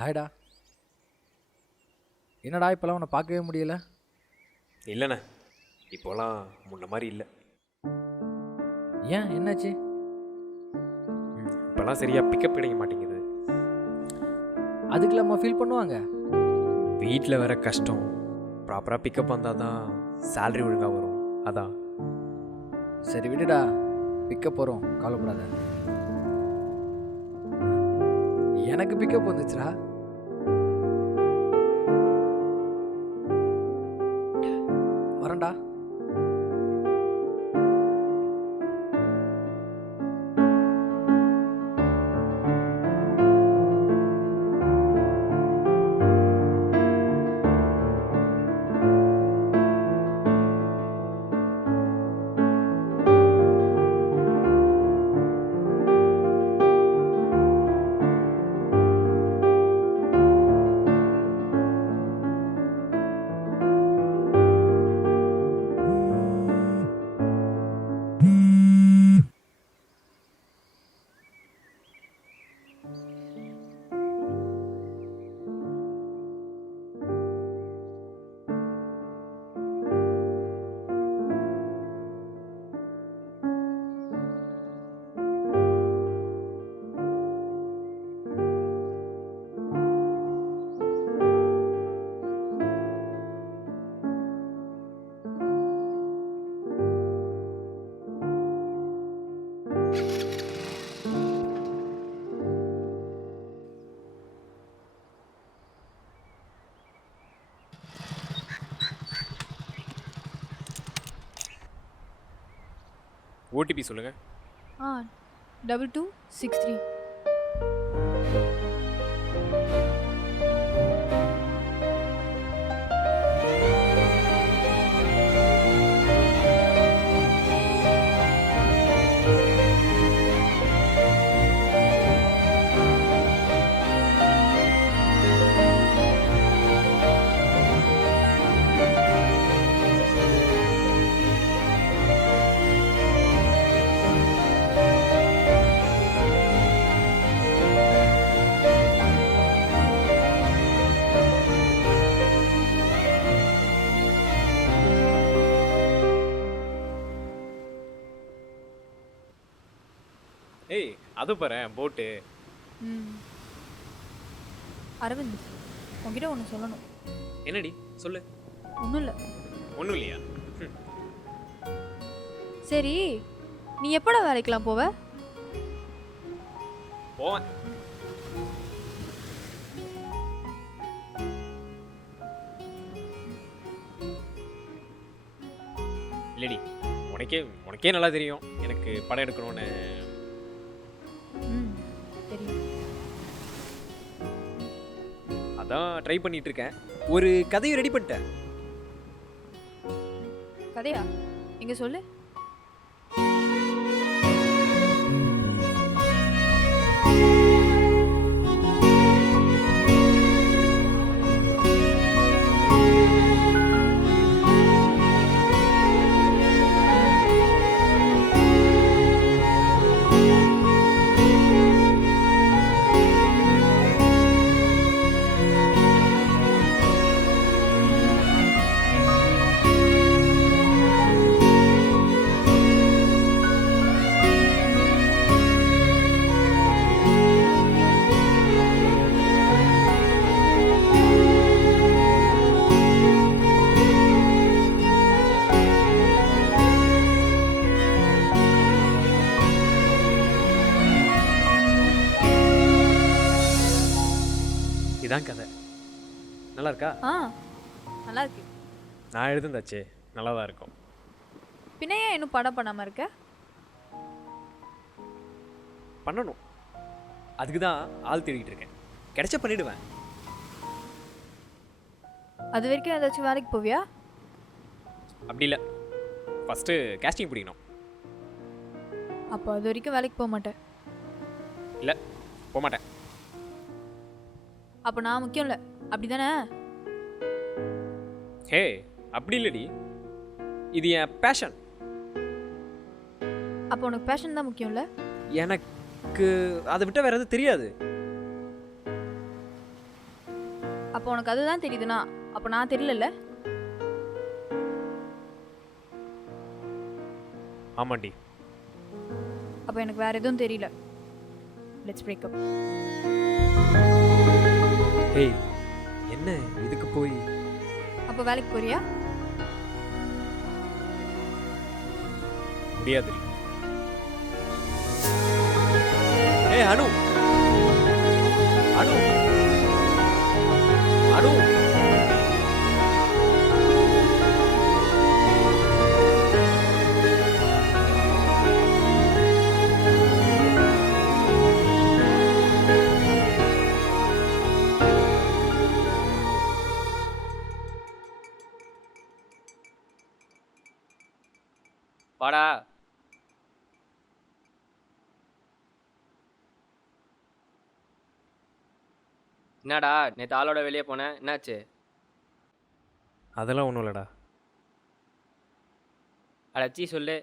ஹாய்டா. என்னடா இப்போலாம் உன்னை பார்க்கவே முடியல? இல்லைண்ணே, இப்போலாம் முன்ன மாதிரி இல்லை. ஏன் என்னாச்சு? இப்போலாம் சரியாக பிக்கப் கிடைக்க மாட்டேங்குது. அதுக்கெல்லாமா ஃபீல் பண்ணுவாங்க? வீட்டில் வேற கஷ்டம். ப்ராப்பராக பிக்கப் வந்தால் தான் சேலரி ஒழுங்காக வரும். அதான். சரி விடுடா, பிக்கப் வரும், கவலைப்படாத. எனக்கு பிக்கப் வந்துச்சுடா. வரேன்டா. ஓடிபி சொல்லுங்கள். 2263. ஏய், அது பாரு போட்டு. அரவிந்த், உங்ககிட்ட ஒன்று சொல்லணும். என்னடி சொல்லு. ஒன்றும் இல்லை. ஒன்றும் இல்லையா? சரி, நீ எப்படா வேலைக்கெலாம் போவ? போவேன். இல்லடி, உனக்கே நல்லா தெரியும் எனக்கு படம் எடுக்கணும்னு. தெரியும். அதான் ட்ரை பண்ணிட்டு இருக்கேன். ஒரு கதையை ரெடி பண்ணிட்டேன். கதையா? எங்க சொல்லு. இதான் கதை. நல்லா இருக்கா? நல்லா இருக்கு. நான் எழுதுந்தாச்சே, நல்லா தான் இருக்கும். பின்ன ஏன் இன்னும் படம் பண்ணாமல் இருக்க? பண்ணணும். அதுக்கு தான் ஆள் தேடிட்டு இருக்கேன். கிடைச்சா பண்ணிடுவேன். அது வரைக்கும் ஏதாச்சும் வேலைக்கு போவியா? அப்படி இல்லை, ஃபஸ்ட்டு கேஸ்டிங் பிடிக்கணும். அப்போ அது வரைக்கும் வேலைக்கு போக மாட்டேன். இல்லை, போக மாட்டேன். அப்போ நான் முக்கியம் இல்லை, அப்படி தானே? ஹே, அப்படி இல்லடி, இது என் பேஷன். அப்போ உனக்கு பேஷன் தான் முக்கியம் இல்லை? எனக்கு அதை விட்டால் வேறு எதுவும் தெரியாது. அப்போ உனக்கு அதுதான் தெரியுதுண்ணா அப்போ நான் தெரியல. ஆமாண்டி. அப்போ எனக்கு வேற எதுவும் தெரியல. Let's breakup. ஏய் என்ன இதுக்கு போய்? அப்போ வேலைக்கு போறியா? முடியாதுடி. ஏய் அனு, அனு, அனு. வாடா. என்னடா நேற்று ஆளோட வெளியே போனேன், என்னாச்சு? அதெல்லாம் ஒன்றும் இல்லைடா. அடச்சி சொல்லு.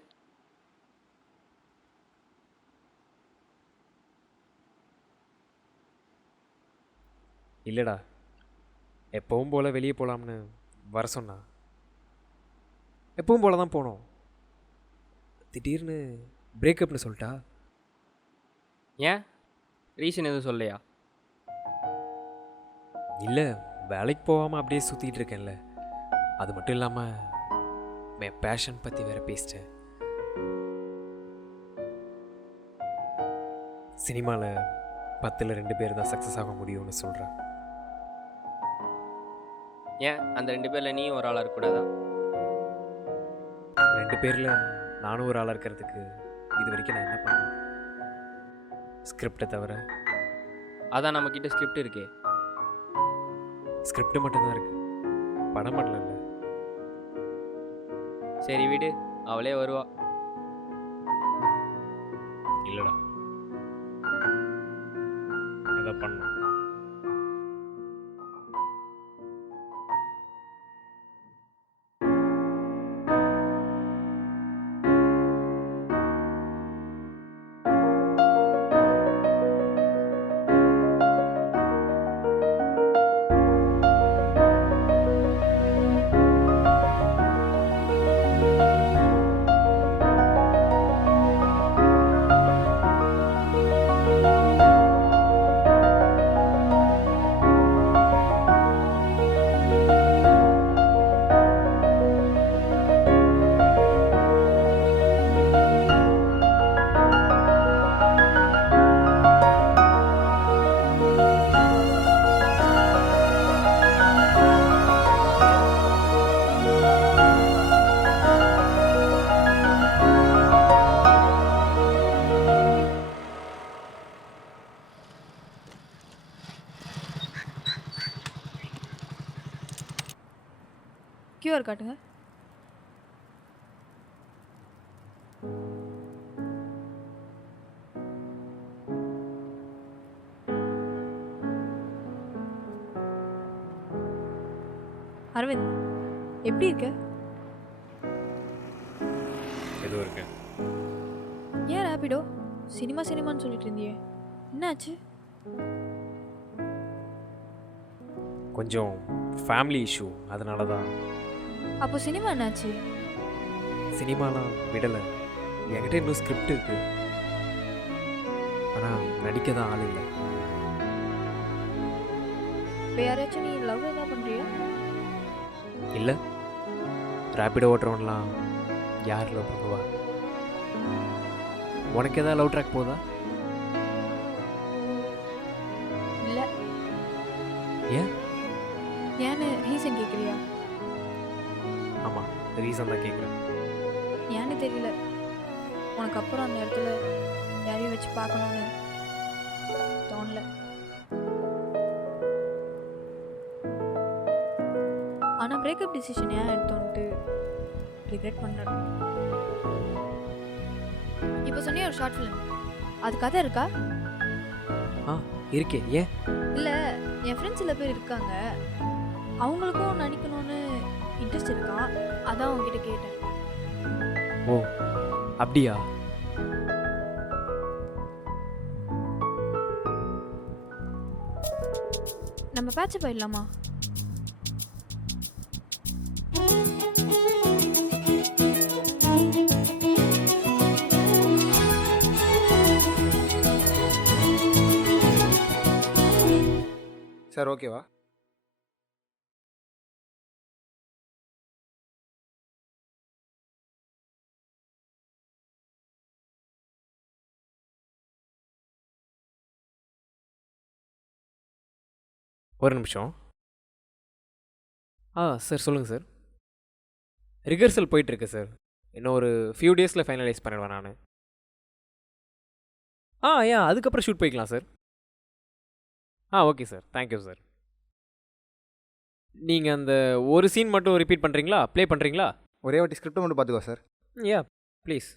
இல்லைடா, எப்பவும் போல் வெளியே போகலாம்னு வர சொன்னா. எப்பவும் போல தான் போனோம். திடீர்னு பிரேக்கப்னு சொல்லிட்டா. ஏன் ரீசன் எதுவும் சொல்லையா? இல்லை, வேலைக்கு போகாமல் அப்படியே சுற்றிட்டு இருக்கேன்ல. அது மட்டும் இல்லாமல் என் பேஷன் பற்றி வேற பேசிட்டேன். சினிமாவில் 10ல் 2 பேர் தான் சக்ஸஸ் ஆக முடியும்னு சொல்கிறேன். ஏன் அந்த 2 பேரில் நீயும் ஒரு ஆளாக இருக்கக்கூடாதா? 2 பேரில் நானும் ஒரு ஆளாக இருக்கிறதுக்கு இது வரைக்கும் நான் என்ன பண்ணேன்? ஸ்கிரிப்டை தவிர. அதான் நம்மக்கிட்ட ஸ்கிரிப்ட் இருக்கே. ஸ்கிரிப்ட் மட்டும்தான் இருக்குது, படம் பண்ணல. சரி விடு, அவளே வருவா. இல்லைடா, எதை பண்ண. QR காட்டுங்க. அரவிந்த், எப்படி இருக்க? ஏதோ இருக்கேன். ஏன் ரேபிடோ சினிமான்னு சொல்லிட்டு இருந்தியே, என்னாச்சு? கொஞ்சம் ஃபேமிலி இஷ்யூ, அதனால தான். அப்போ சினிமா என்னாச்சு? சினிமாலாம் விடலை. என்கிட்ட இன்னும் ஸ்கிரிப்ட் இருக்கு, ஆனால் நடிக்க தான் ஆள் இல்லை. இப்போ யாராச்சும் நீ லவ் எதாவது பண்ணுறியா? இல்லை, ரேபிடோ ஓட்டுறவன்லாம் யார் லவ் பண்ணுவா? உனக்கு எதாவது லவ் ட்ராக் போதா? இல்லை. ஏன்? ஏன்னு ரீசன் கேட்குறியா? ஆமாம், ரீசன் தான் கேட்குறேன். ஏன்னு தெரியல, உனக்கு அப்புறம் அந்த இடத்துல யாரையும் வச்சு பார்க்கணுன்னு தோணல. ஆனால் பிரேக்கப் டிசிஷன் ஏன் எடுத்தோன்ட்டு ரிக்ரெட் பண்ணுறேன். இப்போ சொன்னிய ஒரு ஷார்ட் ஃபிலிம், அது கதை இருக்கா? ஆ இருக்கே. ஏன்? இல்லை, என் ஃப்ரெண்ட்ஸ் சில பேர் இருக்காங்க, அவங்களுக்கும் நடிக்கணும்னு இன்ட்ரெஸ்ட் இருக்கான், அதான் உங்ககிட்ட கேட்டேன். ஓ அப்படியா? நம்ம பேட்சப் ஆயிடலாமா? சார் ஓகேவா? ஒரு நிமிஷம். சார் சொல்லுங்கள் சார். ரிஹர்சல் போயிட்டுருக்கு சார். இன்னும் ஒரு ஃபியூ டேஸில் ஃபைனலைஸ் பண்ணிடுவேன் நான். ஏன் அதுக்கப்புறம் ஷூட் போய்க்கலாம் sir. Okay sir. Thank you sir. நீங்கள் அந்த ஒரு சீன் மட்டும் ரிப்பீட் பண்ணுறீங்களா, ப்ளே பண்ணுறீங்களா? ஒரே வாட்டி ஸ்கிரிப்ட் மட்டும் பார்த்துக்கோ சார். Yeah please.